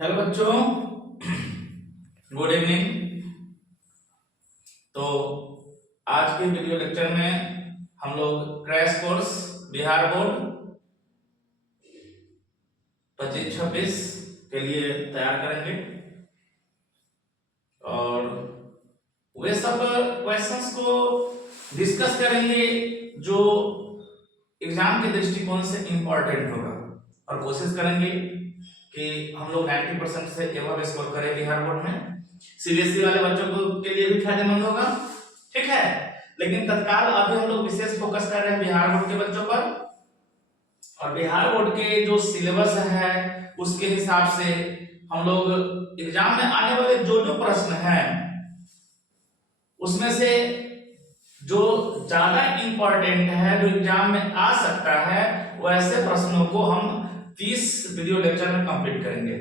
Hello बच्चों, good evening. तो आज के वीडियो लेक्चर में हम लोग क्रैश कोर्स बिहार बोर्ड 25-26 के लिए तैयार करेंगे और वे सब क्वेश्चंस को डिस्कस करेंगे जो एग्जाम के दृष्टिकोण से इम्पोर्टेंट होगा और कोशिश करेंगे कि हम लोग 90% से एबव स्कोर करें बिहार बोर्ड में। सीबीएसई वाले बच्चों को के लिए भी फायदेमंद होगा, ठीक है। लेकिन तत्काल अभी हम लोग विशेष फोकस कर रहे हैं बिहार बोर्ड के बच्चों पर, और बिहार बोर्ड के जो सिलेबस है उसके हिसाब से हम लोग एग्जाम में आने वाले जो जो प्रश्न हैं उसमें से जो ज्यादा इंपॉर्टेंट है, जो एग्जाम में आ सकता है, वैसे प्रश्नों को हम 30 वीडियो लेक्चर में कंप्लीट करेंगे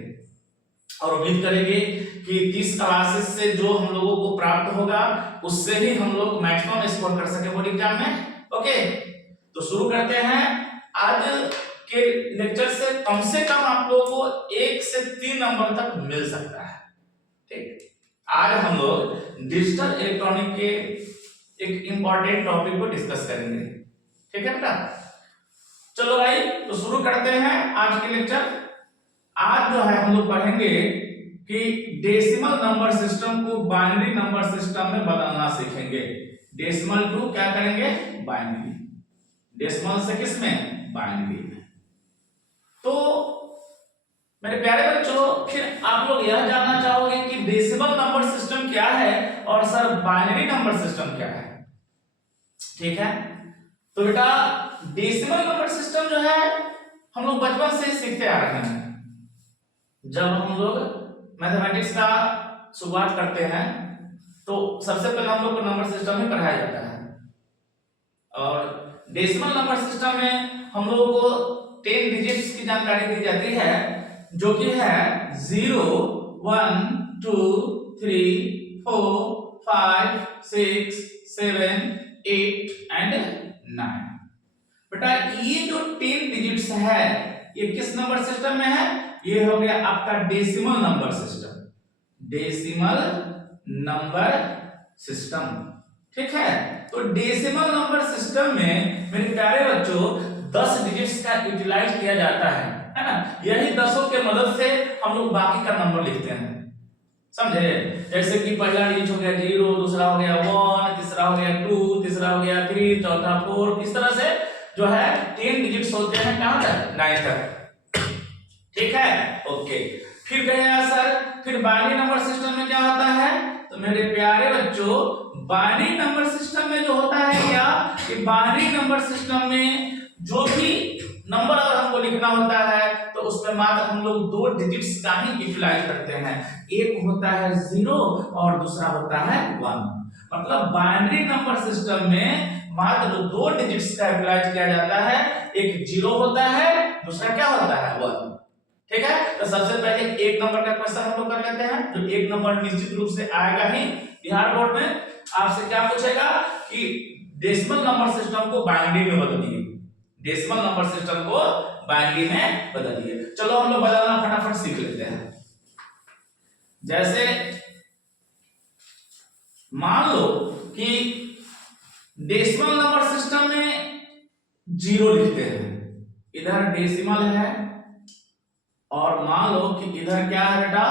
और उम्मीद करेंगे कि 30 क्लासेस से जो हम लोगों को प्राप्त होगा उससे ही हम लोग मैक्सिमम स्कोर कर सके बोर्ड एग्जाम में। ओके, तो शुरू करते हैं। आज के लेक्चर से कम आप लोगों को 1 से 3 नंबर तक मिल सकता है, ठीक। आज हम लोग डिजिटल इलेक्ट्रॉनिक के एक इंपॉर्टेंट टॉपिक को डिस्कस करेंगे, ठीक है बेटा। चलो भाई, तो शुरू करते हैं आज के लेक्चर। आज जो है हम लोग पढ़ेंगे कि डेसिमल नंबर सिस्टम को बाइनरी नंबर सिस्टम में बदलना सीखेंगे। डेसिमल टू क्या करेंगे? बाइनरी। डेसिमल से किस में? बाइनरी में। तो मेरे प्यारे बच्चों, फिर आप लोग यह जानना चाहोगे कि डेसिमल नंबर सिस्टम क्या है और सर बाइनरी नंबर सिस्टम क्या है, ठीक है। तो बेटा, डेसिमल नंबर सिस्टम जो है हम लोग बचपन से सीखते आ रहे हैं। जब हम लोग मैथमेटिक्स का शुरुआत करते हैं तो सबसे पहले हम लोग को नंबर सिस्टम ही पढ़ाया जाता है, और डेसिमल नंबर सिस्टम में हम लोगों को 10 डिजिट्स की जानकारी दी जाती है, जो कि है 0 1 2 3 4 5 6 7 8 एंड 9। बेटा, ये जो 10 डिजिट्स है ये किस नंबर सिस्टम में है? ये हो गया आपका decimal number system. Decimal number system, ठीक है। तो डेसिमल नंबर सिस्टम में मेरे प्यारे बच्चों 10 डिजिट्स का यूटिलाइज किया जाता है ना। यही 10 के मदद से हम लोग बाकी का नंबर लिखते हैं, समझे। जैसे कि पहला डिजिट हो गया 0, दूसरा हो गया 1, तीसरा हो गया 2, तीसरा हो गया 3, चौथा 4, इस तरह से जो है 10 डिजिट्स होते हैं कहां तक? 9 तक, ठीक है। ओके, फिर कहेगा सर फिर बाइनरी नंबर सिस्टम में क्या होता है? तो मेरे प्यारे बच्चों, बाइनरी नंबर सिस्टम में जो होता है क्या कि बाइनरी नंबर सिस्टम में जो भी नंबर अगर हमको लिखना होता है तो उसमें मात्र हम लोग 2 डिजिट्स का ही यूटिलाइज करते हैं। एक होता है 0 और दूसरा होता है 1। मतलब बाइनरी नंबर सिस्टम में मात्र 2 डिजिट्स का यूटिलाइज किया जाता है। एक 0 होता है, दूसरा क्या होता है? 1, ठीक है। तो सबसे पहले एक नंबर का क्वेश्चन हम लोग कर लेते हैं। जो एक नंबर निश्चित रूप से आएगा ही बिहार बोर्ड में। आपसे क्या पूछेगा कि डेसिमल नंबर सिस्टम को बाइनरी में बदलिए। डेसिमल नंबर सिस्टम को बाइनरी में बदलिए। चलो हम लोग बदलना फटाफट सीख लेते हैं। जैसे मान लो कि डेसिमल नंबर सिस्टम में 0 लिखते हैं, इधर डेसिमल है, और मान लो कि इधर क्या है बेटा?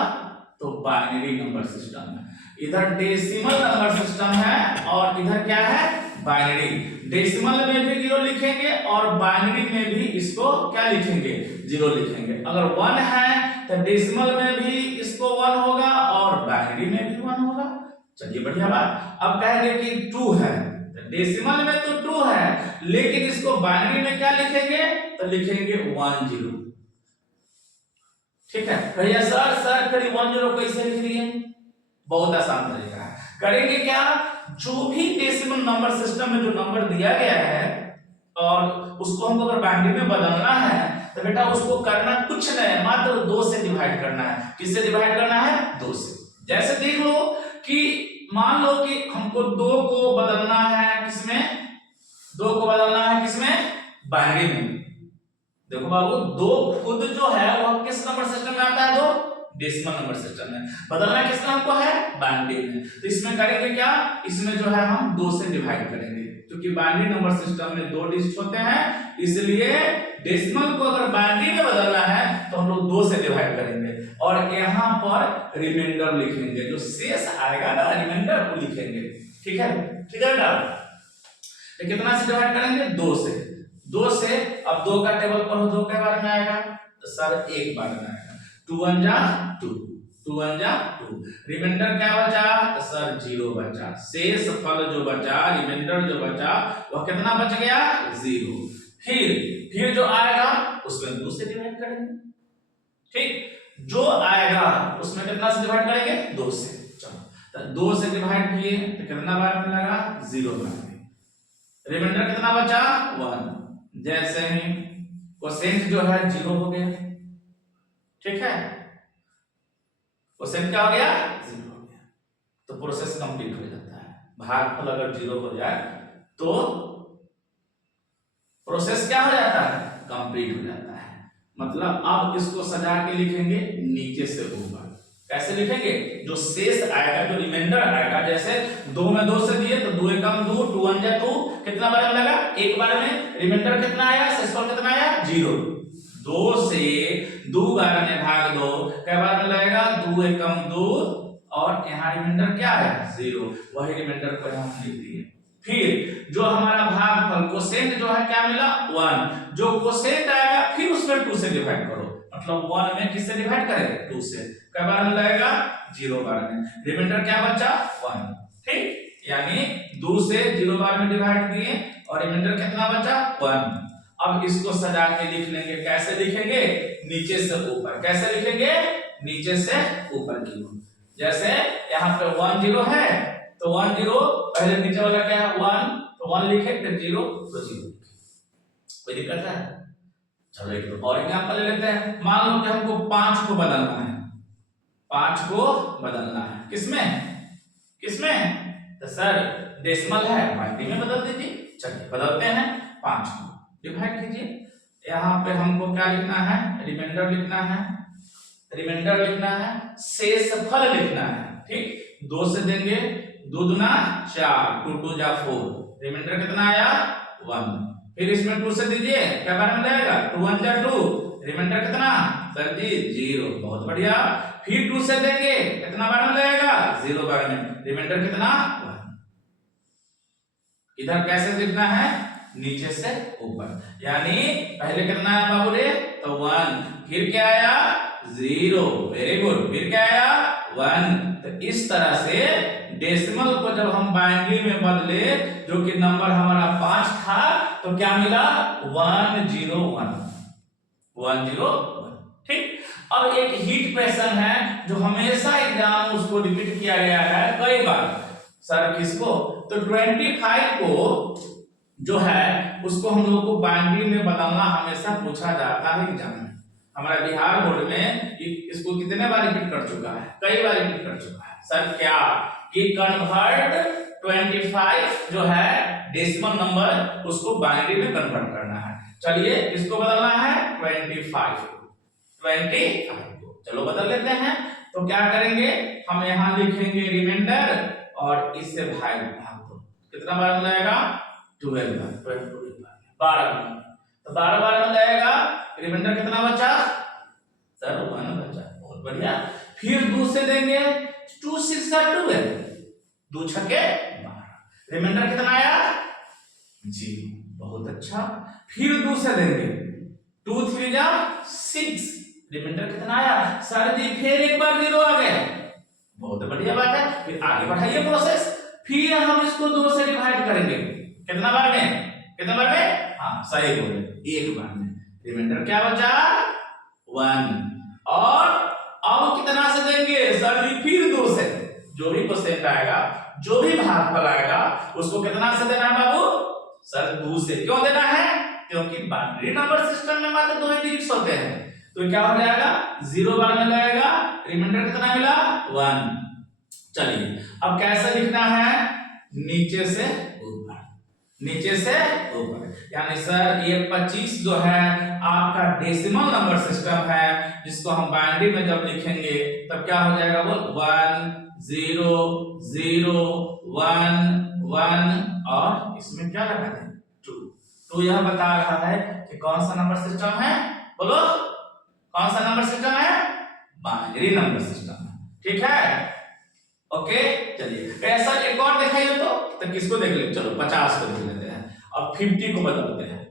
तो बाइनरी नंबर सिस्टम है। इधर डेसिमल नंबर सिस्टम है और इधर क्या है? बाइनरी। डेसिमल में भी 0 लिखेंगे और बाइनरी में भी इसको क्या लिखेंगे? 0 लिखेंगे। अगर 1 है तो डेसिमल में भी इसको 1 होगा और बाइनरी में भी 1 होगा। चलिए, बढ़िया बात। अब कहेंगे कि 2 है, तो डेसिमल में तो 2 है, लेकिन इसको बाइनरी में क्या लिखेंगे? तो लिखेंगे 1 0, ठीक है। भैया सर करीब 1 0 कैसे लिख दिए? बहुत आसान तरीका है। करेंगे क्या? जो भी डेसिमल नंबर सिस्टम में जो नंबर दिया गया है और उसको हमको अगर बाइनरी में बदलना है तो बेटा उसको करना कुछ नहीं, मात्र 2 से डिवाइड करना है। किससे डिवाइड करना है? 2 से। जैसे देख लो कि मान लो कि हमको 2 को बदलना है किसमें? 2 को बदलना है किसमें? बाइनरी में। देखो बाबू, 2 खुद जो है वह किस नंबर सिस्टम में आता है? 2 डेसिमल नंबर सिस्टम में। बदलना किसका हमको है? बाइनरी में। तो इसमें करेंगे क्या, इसमें जो है हम 2 से डिवाइड करेंगे, क्योंकि बाइनरी नंबर सिस्टम में 2 डिजिट होते हैं, इसलिए डेसिमल को अगर बाइनरी में बदलना है तो हम लोग 2 से डिवाइड करेंगे और यहाँ पर रिमाइंडर लिखेंगे, जो शेष आएगा ना रिमाइंडर वो लिखेंगे। ठीक है, ठीक है बेटा। तो कितना से डिवाइड करेंगे? 2 से। 2 से अब 2 का टेबल पर 2 के बारे में आएगा तो सर 1 बार में आएगा। 2 1 जा 2, 2 1 जा 2। रिमाइंडर क्या बचा? तो सर 0 बचा। शेष फल जो बचा, रिमाइंडर जो बचा वह कितना बच गया? 0। फिर जो आएगा उसमें 2 से डिवाइड करेंगे। ठीक, जो आएगा उसमें कितना से डिवाइड करेंगे? 2 से। चलो, तो 2 से डिवाइड किए तो कितना बार मिलेगा? 0 बार में। रिमाइंडर कितना बचा? 1। जैसे ही कोसेंट जो है 0 हो गया। ठीक है, कोसेंट क्या हो गया? 0 हो गया। तो प्रोसेस कंप्लीट हो जाता है। भागफल अगर 0 हो जाए तो प्रोसेस क्या हो जाता है? कंप्लीट हो जाता है। मतलब अब इसको सजा के लिखेंगे नीचे से ऊपर। कैसे लिखेंगे? जो शेष आएगा, जो रिमाइंडर आएगा, जैसे 2 में 2 से दिए तो 2 एकम 2, 2 1 जा 2, कितना बार मिलेगा? 1 बार में। रिमाइंडर कितना आया? शेषफल कितना आया? 0। 2 से 2 बार में भाग दो, क्या बार में लगेगा? 2 एकम 2 और यहाँ रिमाइंडर क्या है? 0। वही रिमाइंडर को हम लिख दिए। फिर जो हमारा भागफल कोसेंट जो है क्या मिला? 1। जो कोसेंट आएगा फिर उसमें 2 से डिवाइड करो, मतलब 1 में किससे डिवाइड करें? 2 से। क्या बार में लगेगा? 0 बार में। रिमाइंडर क्या बचा? 1। ठीक, यानी 2 से 0 बार में डिवाइड किए और रिमाइंडर कितना बचा? 1। अब इसको सजा के लिख लेंगे। कैसे लिखेंगे? नीचे से ऊपर। कैसे लिखेंगे? नीचे से ऊपर की ओर। जैसे यहाँ पे 1 0 है तो 1 0, पहले नीचे वाला क्या है? 1, तो 1 लिखे, फिर 0 तो 0 लिखे। कोई दिक्कत है? चलो एक और एग्जांपल ले लेते हैं। मान लो कि हमको 5 को बदलना है। 5 को बदलना है किसमें? किसमें? तो सर डेसिमल है, बाइनरी में बदल दीजिए। चलिए बदलते हैं। 5 को डिवाइड कीजिए। यहाँ पे हमको क्या लिखना है? रिमाइंडर लिखना है। रिमाइंडर लिखना है, शेषफल लिखना है। ठीक, 2 से देंगे, 2 दूना 4, 2 2 जा 4। रिमाइंडर कितना आया? 1। फिर इसमें 2 से दीजिए, क्या बार में जाएगा? 2 1 जा 2। रिमाइंडर कितना? सर जी 0। बहुत बढ़िया। फिर 2 से देंगे, कितना बार में लगेगा? 0 बार में। रिमाइंडर कितना? 1। इधर कैसे लिखना है? नीचे से ऊपर। यानी पहले कितना आया बाबू रे? तो 1। फिर क्या आया? 0। Very good. फिर क्या आया? 1। तो इस तरह से डेसिमल को जब हम बाइनरी में बदले, जो कि नंबर हमारा 5 था, तो क्या मिला? 101। 101। ठीक, अब एक हिट क्वेश्चन है जो हमेशा एग्जाम उसको रिपीट किया गया है कई बार। सर किसको? तो 25 को जो है उसको हम लोग को बाइनरी में बदलना हमेशा पूछा जाता है एग्जाम में। हमारा बिहार बोर्ड में इसको कितने बार रिपीट कर चुका है? कई बार रिपीट कर चुका है। सर क्या? कि कन्वर्ट 25 जो है डेसिमल नंबर, उसको बाइनरी में कन्वर्ट करना है। चलिए इसको बदलना है 25 को। चलो बदल लेते हैं। तो क्या करेंगे? हम यहाँ लिखेंगे रिमाइंडर और इससे भाग दो। कितना बार मिलेगा? 12 बार। 12 बार। तो 12 बार में जाएगा। रिमाइंडर कितना बचा? सर 1 बचा। बहुत बढ़िया। फिर 2 से देंगे, 2 6 जा 12, 2 छके 12। रिमाइंडर कितना आया? 0। बहुत अच्छा। फिर 2 से देंगे, 2 3 जा 6। रिमाइंडर कितना आया? सर जी फिर एक बार 0 आ गया। बहुत बढ़िया बात है। फिर आगे बढ़ाइए प्रोसेस। फिर हम इसको 2 से डिवाइड करेंगे। कितना बार में? कितना बार में? हाँ सही बोले, 1 बार में। रिमाइंडर क्या बचा? 1। और अब कितना से देंगे? सर जी फिर 2 से। जो भी क्वेश्चन आएगा, जो भी भागफल आएगा, उसको कितना से देना है बाबू? सर 2 से। क्यों देना है? क्योंकि बाइनरी नंबर सिस्टम में मात्र 2 ही डिजिट्स होते हैं। तो क्या हो जाएगा? 0 बार में लगेगा। रिमाइंडर कितना मिला? 1। चलिए अब कैसे लिखना है? नीचे से ऊपर। नीचे से ऊपर। यानी सर ये 25 जो है आपका डेसिमल नंबर सिस्टम है, जिसको हम बाइनरी में जब लिखेंगे तब क्या हो जाएगा, बोल 1 0 0 1 1 और इसमें क्या लगा दें 2। तो यह बता रहा है कि कौन सा नंबर सिस्टम है, बोलो कौन सा नंबर सिस्टम है, बाइनरी नंबर सिस्टम है। ठीक है, ओके। चलिए ऐसा एक और दिखाइए तो किसको देख ले, चलो 50 को देख लेते हैं। अब 50 को बदलते हैं,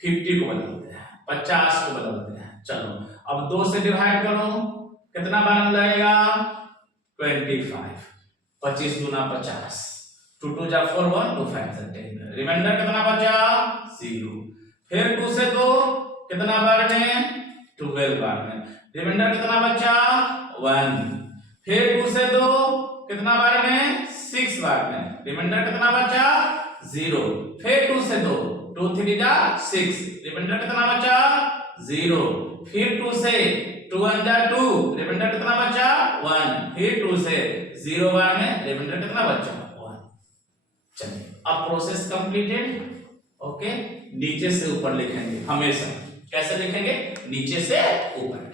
50 को बदलते हैं, 50 को बदलते हैं। चलो अब 2 से डिवाइड करो, कितना बन जाएगा 25। 25 दूना 50, 2 2 जा 4 1 2 5 जा 10, रिमाइंडर कितना बचा 0। फिर 2 से 2 कितना बार में 12 बार में, रिमाइंडर कितना बचा 1। फिर 2 से 2 कितना बार में 6 बार में, रिमाइंडर कितना बचा 0। फिर 2 से 2 2 3 जा 6, रिमाइंडर कितना बचा 0। फिर 2 से 2 1 जा 2, रिमाइंडर कितना बचा 1। फिर 2 से 0 बार में, रिमाइंडर कितना बचा 1। चलिए अब प्रोसेस कंप्लीटेड। ओके, नीचे से ऊपर लिखेंगे हमेशा, कैसे लिखेंगे, नीचे से ऊपर।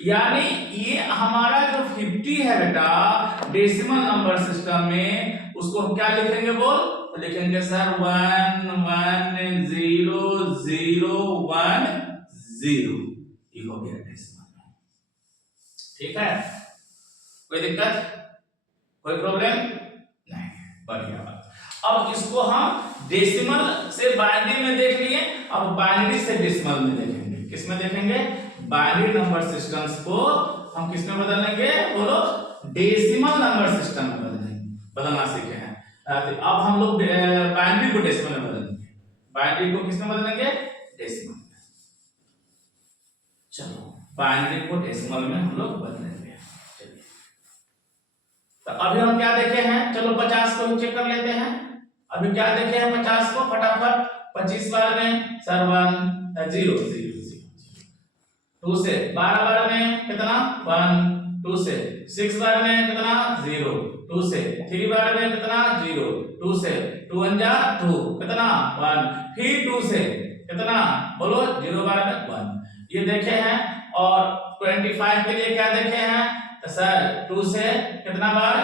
यानी ये हमारा जो 50 है बेटा डेसिमल नंबर सिस्टम में, उसको हम क्या लिखेंगे बोल, तो लिखेंगे सर 1 1 0 0 1 0। ये हो गया डेसिमल। ठीक है, कोई दिक्कत, कोई प्रॉब्लम नहीं, बढ़िया बात। अब इसको हम डेसिमल से बाइनरी में देख लिए, अब बाइनरी से डेसिमल में देखेंगे। किस में देखेंगे, बाइनरी नंबर सिस्टम्स को हम किस में बदलेंगे, बोलो डेसिमल नंबर सिस्टम में बदलना सीखे हैं। तो अब हम लोग बाइनरी को डेसिमल में बदलेंगे, बाइनरी को किस में बदलेंगे, डेसिमल में। चलो बाइनरी को डेसिमल में हम लोग बदलेंगे। चलिए तो अभी हम क्या देखे हैं, चलो 50 को चेक कर लेते हैं। अभी क्या देखे हैं 50 को फटाफट, 25 बार में सर 1 0 0 2 से 12 बार में कितना 1, 2 से 6 बार में कितना 0, 2 से 3 बार में कितना 0, 2 से 2 1 जा 2 कितना 1, फिर 2 से कितना बोलो 0 बार में 1। ये देखे हैं। और 25 के लिए क्या देखे हैं, तो सर 2 से कितना बार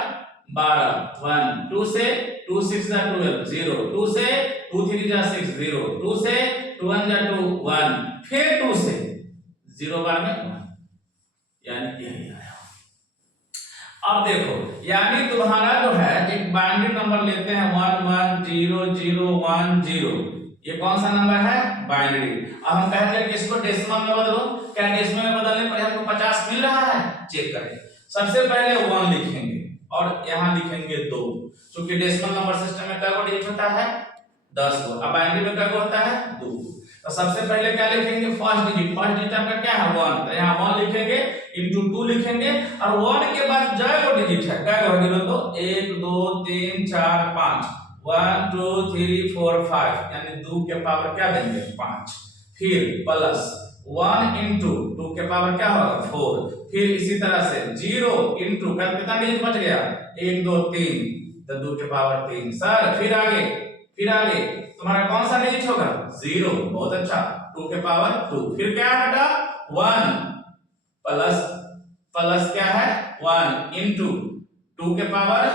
12 1, 2 से 2 6 जा 12 0, 2 से 2 3 जा 6 0, 2 से 2 1 जा 2 1, फिर 2 से 0 बार में 1, यानी यही आया। अब देखो, यानी तुम्हारा जो है एक बाइनरी नंबर लेते हैं 1 1 0 0 1 0, ये कौन सा नंबर है, बाइनरी। अब हम कहेंगे कि इसको डेसिमल में बदलो। क्या डेसिमल में बदलने पर हमको 50 मिल रहा है, चेक करें। सबसे पहले 1 लिखेंगे और यहाँ लिखेंगे 2, क्योंकि डेसिमल नंबर सिस्टम में क्या डिजिट होता है 10 को, अब बाइनरी में क्या होता है 2। तो सबसे पहले क्या लिखेंगे, फर्स्ट डिजिट आपका क्या है 1, तो यहाँ 1 लिखेंगे इंटू 2 लिखेंगे, और 1 के बाद जो डिजिट है क्या होगा, तो 1 2 3 4 5 1 2 3 4 5, यानी 2 के पावर क्या देंगे 5, फिर प्लस 1 इंटू 2 के पावर क्या होगा 4, फिर इसी तरह से 0 इंटू कितना डिजिट बच गया 1 2 3, तो 2 के पावर 3। सर फिर आगे तुम्हारा कौन सा डिजिट होगा 0, बहुत अच्छा, 2 के पावर 2, फिर क्या है बेटा 1 प्लस क्या है 1 इंटू 2 के पावर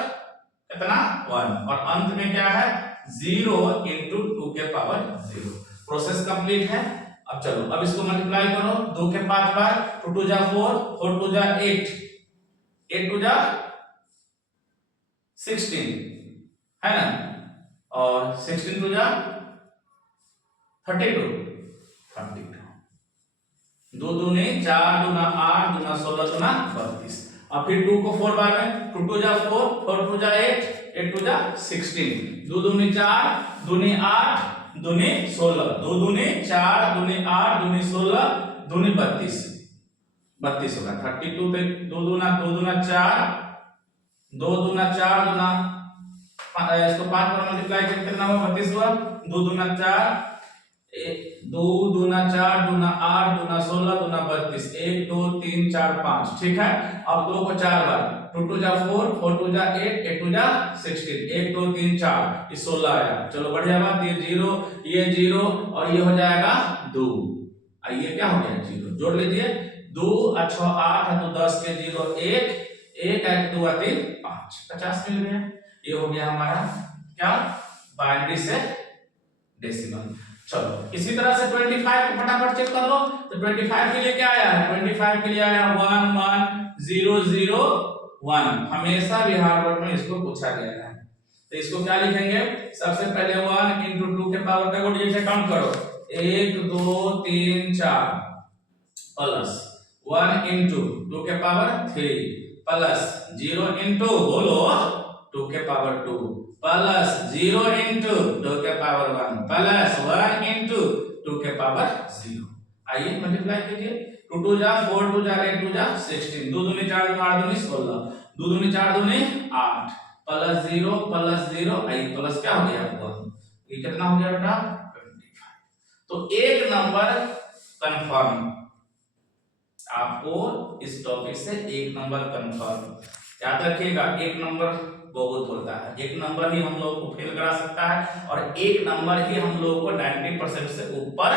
कितना 1, और अंत में क्या है 0 इंटू 2 के पावर 0। प्रोसेस कंप्लीट है। अब चलो अब इसको मल्टीप्लाई करो, 2 के 5 बार, 2 2 जा 4, 4 2 जा 8, 8 2 जा 16 है ना, और 16 2 जा 32, 2 दूनी 4 दूना 8 दूना 16 दूना 32। अब फिर 2 को 4 बार में, 2 2 जा 4, 4 2 जा 8, 8 2 जा 16, 2 दूनी 4 दूनी 8 दूनी 16, 2 दूनी 4 दूनी 8 दूनी 16 दूनी 32, 32 होगा। 32 पे 2 दूना 4, 2 दूना 4 दूना, इसको 5 पर मल्टीप्लाई करके कितना हुआ 32 हुआ, 2 दूना 4, 2 दूना 4 दूना 8 दूना 16 दूना 32 1 2 3 4 5 ठीक है। अब 2 को 4 बार 2 2 जा 4 4 2 जा 8 8 2 जा 16 1 2 3 4 ये 16 आया। चलो बढ़िया बात, ये 0 और ये हो जाएगा 2। ये क्या हो गया 0, जोड़ लीजिए 2 अच्छा 8 है तो 10 के 0 1 1 है 2 3 5 50 मिल गया। ये हो गया हमारा क्या बाइनरी से डेसिमल। चलो इसी तरह से 25 को फटाफट चेक कर लो। तो 25 के लिए क्या आया है, 25 के लिए आया 1 1 0 0 1। हमेशा बिहार बोर्ड में इसको पूछा गया है। तो इसको क्या लिखेंगे, सबसे पहले 1 into 2 के पावर का गुड से काउंट करो 1 2 3 4 प्लस 1 into 2 के पावर 3 प्लस 0 into बोलो 2 के पावर 2 प्लस 0 into 2 के पावर 1 प्लस 1 into 2 के पावर 0। आइए मल्टीप्लाई कीजिए 2 2 जा 4 2 जा 8 2 जा 16 2 दूनी 4 दूनी 8 दूनी 16 2 दूनी 4 दूनी 8 प्लस 0 आई प्लस क्या हो गया 1। ये कितना हो गया बेटा 25। तो एक नंबर कंफर्म, आपको इस टॉपिक से एक नंबर कंफर्म याद रखिएगा। एक नंबर बहुत होता है, एक नंबर ही हम लोग को फेल करा सकता है और एक नंबर ही हम लोग को 90% से ऊपर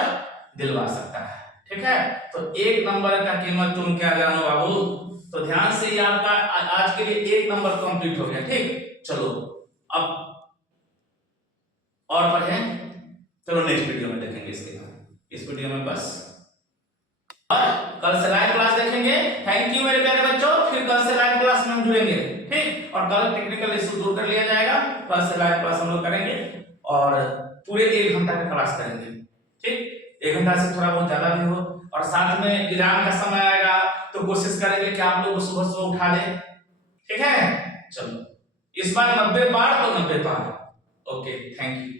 दिलवा सकता है। ठीक है, तो एक नंबर का कीमत तुम क्या जानो बाबू। तो ध्यान से ये आपका आज के लिए एक नंबर कंप्लीट हो गया। ठीक, चलो अब और पढ़ें, चलो नेक्स्ट वीडियो में देखेंगे इसके बाद। इस वीडियो में बस, और कल से लाइव क्लास देखेंगे। थैंक यू मेरे प्यारे बच्चों, फिर कल से लाइव क्लास में हम जुड़ेंगे। ठीक, और कल टेक्निकल इशू दूर कर लिया जाएगा। कल से लाइव क्लास हम लोग करेंगे और पूरे 1 घंटा का क्लास करेंगे। ठीक, 1 घंटा से थोड़ा बहुत ज्यादा भी हो, और साथ में एग्जाम का समय आएगा तो कोशिश करेंगे कि आप लोग सुबह सुबह उठा लें। ठीक है, चलो इस बार 90 पार तो 90 पार। Okay, thank you.